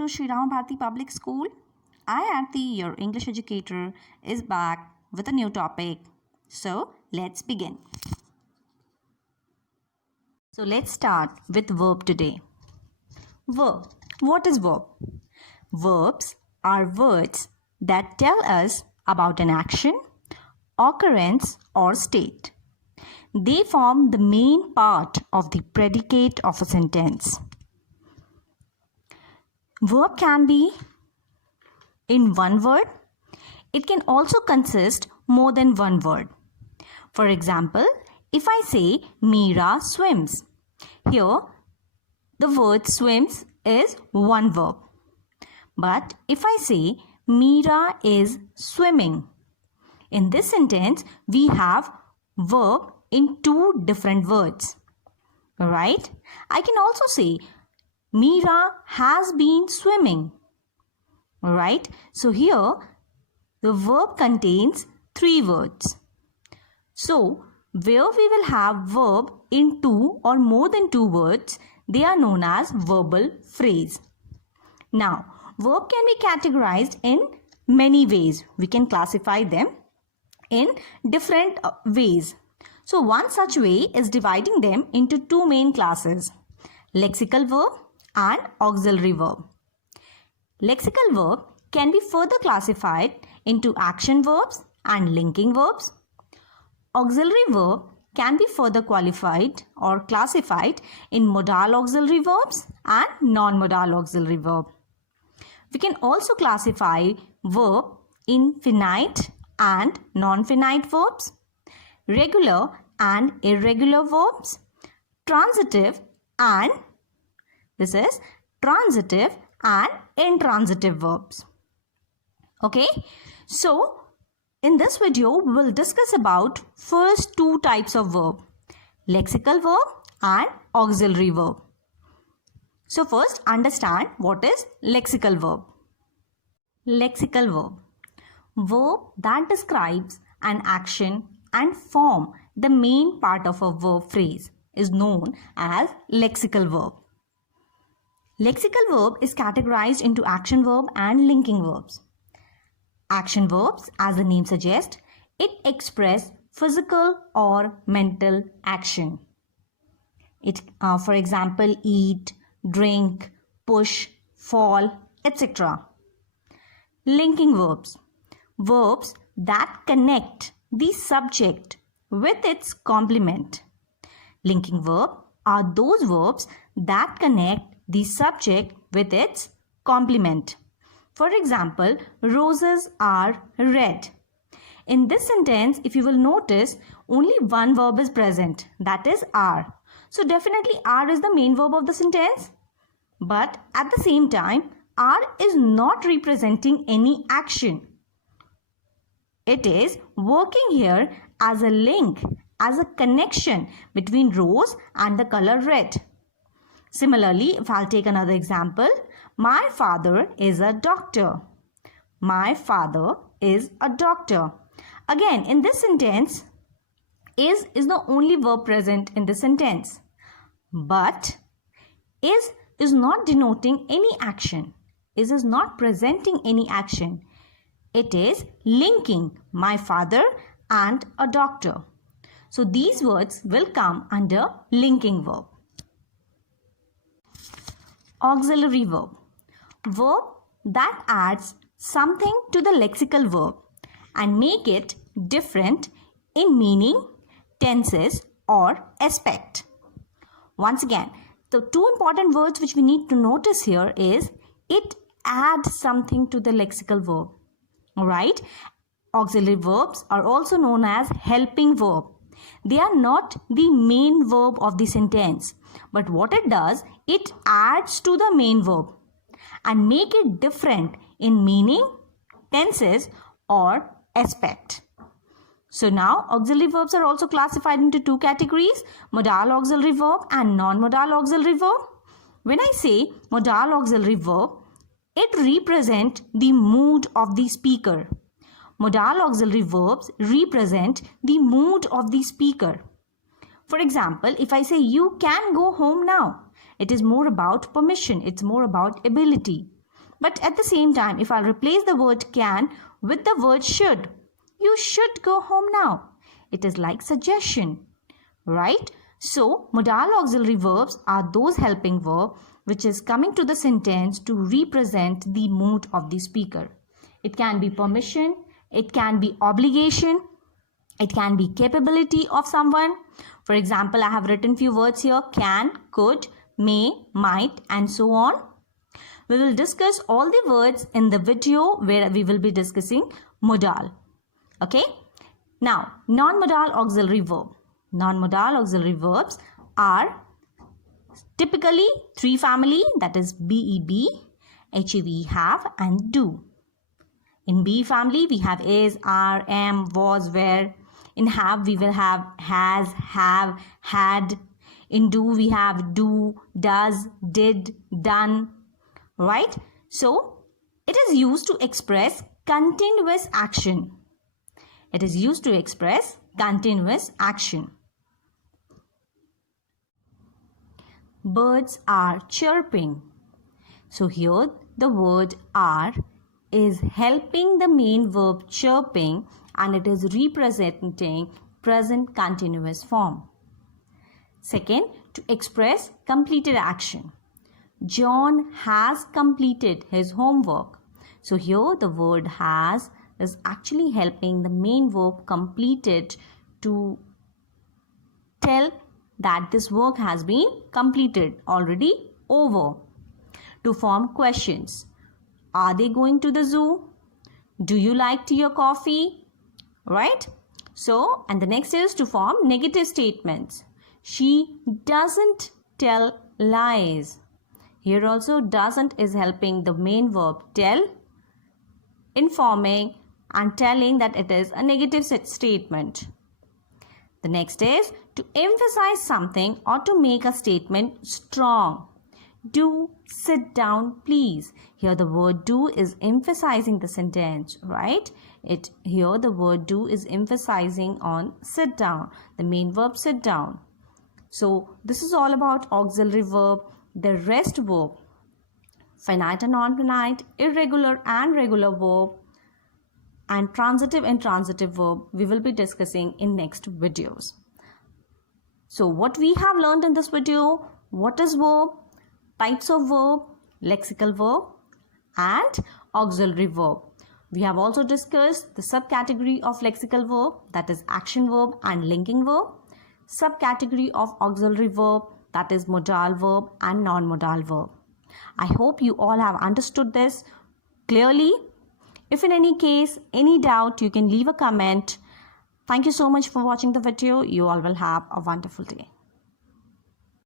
to Sri Rama Bharati Public School. I, Aarti, your English educator, is back with a new topic. So, let's begin. So, let's start with verb today. Verb. What is verb? Verbs are words that tell us about an action, occurrence, or state. They form the main part of the predicate of a sentence. Verb can be in one word. It can also consist more than one word. For example, if I say Meera swims, here the word swims is one verb. But if I say Meera is swimming, in this sentence we have verb in two different words. Right? I can also say Meera has been swimming. Alright, so here the verb contains three words. So, where we will have verb in two or more than two words, they are known as verbal phrase. Now, verb can be categorized in many ways. We can classify them in different ways. So, one such way is dividing them into two main classes, lexical verb and auxiliary verb. Lexical verb can be further classified into action verbs and linking verbs. Auxiliary verb can be further qualified or classified in modal auxiliary verbs and non-modal auxiliary verb. We can also classify verb in finite and non-finite verbs, regular and irregular verbs, transitive and intransitive verbs. Okay, so in this video we will discuss about first two types of verb, lexical verb and auxiliary verb. So first understand what is lexical verb. Lexical verb, verb that describes an action and form the main part of a verb phrase is known as lexical verb. Lexical verb is categorized into action verb and linking verbs. Action verbs, as the name suggests, it express physical or mental action. It, for example, eat, drink, push, fall, etc. Linking verbs, verbs that connect the subject with its complement. Linking verb are those verbs that connect the subject with its complement. For example, roses are red. In this sentence, if you will notice, only one verb is present, that is are. So definitely are is the main verb of the sentence. But at the same time, are is not representing any action. It is working here as a link, as a connection between rose and the color red. Similarly, if I'll take another example, my father is a doctor. My father is a doctor. Again, in this sentence, is the only verb present in this sentence. But is not denoting any action. Is not presenting any action. It is linking my father and a doctor. So these words will come under linking verb. Auxiliary verb, verb that adds something to the lexical verb and make it different in meaning, tenses or aspect. Once again, the two important words which we need to notice here is it adds something to the lexical verb. Alright, auxiliary verbs are also known as helping verb. They are not the main verb of the sentence, but what it does, it adds to the main verb and make it different in meaning, tenses or aspect. So now auxiliary verbs are also classified into two categories, modal auxiliary verb and non-modal auxiliary verb. When I say modal auxiliary verb, it represents the mood of the speaker. Modal auxiliary verbs represent the mood of the speaker. For example, if I say you can go home now, it is more about permission, it's more about ability. But at the same time, if I replace the word can with the word should, you should go home now. It is like suggestion, right? So, modal auxiliary verbs are those helping verb which is coming to the sentence to represent the mood of the speaker. It can be permission, it can be obligation, it can be capability of someone. For example, I have written few words here: can, could, may, might, and so on. We will discuss all the words in the video where we will be discussing modal. Okay. Now, non-modal auxiliary verb. Non-modal auxiliary verbs are typically three family, that is BEB, HEV, have, and do. In B family, we have is, are, am, was, were. In have, we will have has, have, had. In do, we have do, does, did, done. Right? So, it is used to express continuous action. It is used to express continuous action. Birds are chirping. So, here the word are is helping the main verb chirping, and it is representing present continuous form. Second, to express completed action. John has completed his homework. So here the word has is actually helping the main verb completed to tell that this work has been completed, already over. To form questions. Are they going to the zoo? Do you like tea or coffee? Right? So, and the next is to form negative statements. She doesn't tell lies. Here also doesn't is helping the main verb tell, informing and telling that it is a negative statement. The next is to emphasize something or to make a statement strong. Do sit down, please. Here the word do is emphasizing the sentence, right? Here the word do is emphasizing on sit down, the main verb sit down. So this is all about auxiliary verb. The rest verb, finite and non-finite, irregular and regular verb, and transitive and transitive verb we will be discussing in next videos. So what we have learned in this video: what is verb, types of verb, lexical verb, and auxiliary verb. We have also discussed the subcategory of lexical verb, that is action verb and linking verb, subcategory of auxiliary verb, that is modal verb and non-modal verb. I hope you all have understood this clearly. If in any case, any doubt, you can leave a comment. Thank you so much for watching the video. You all will have a wonderful day.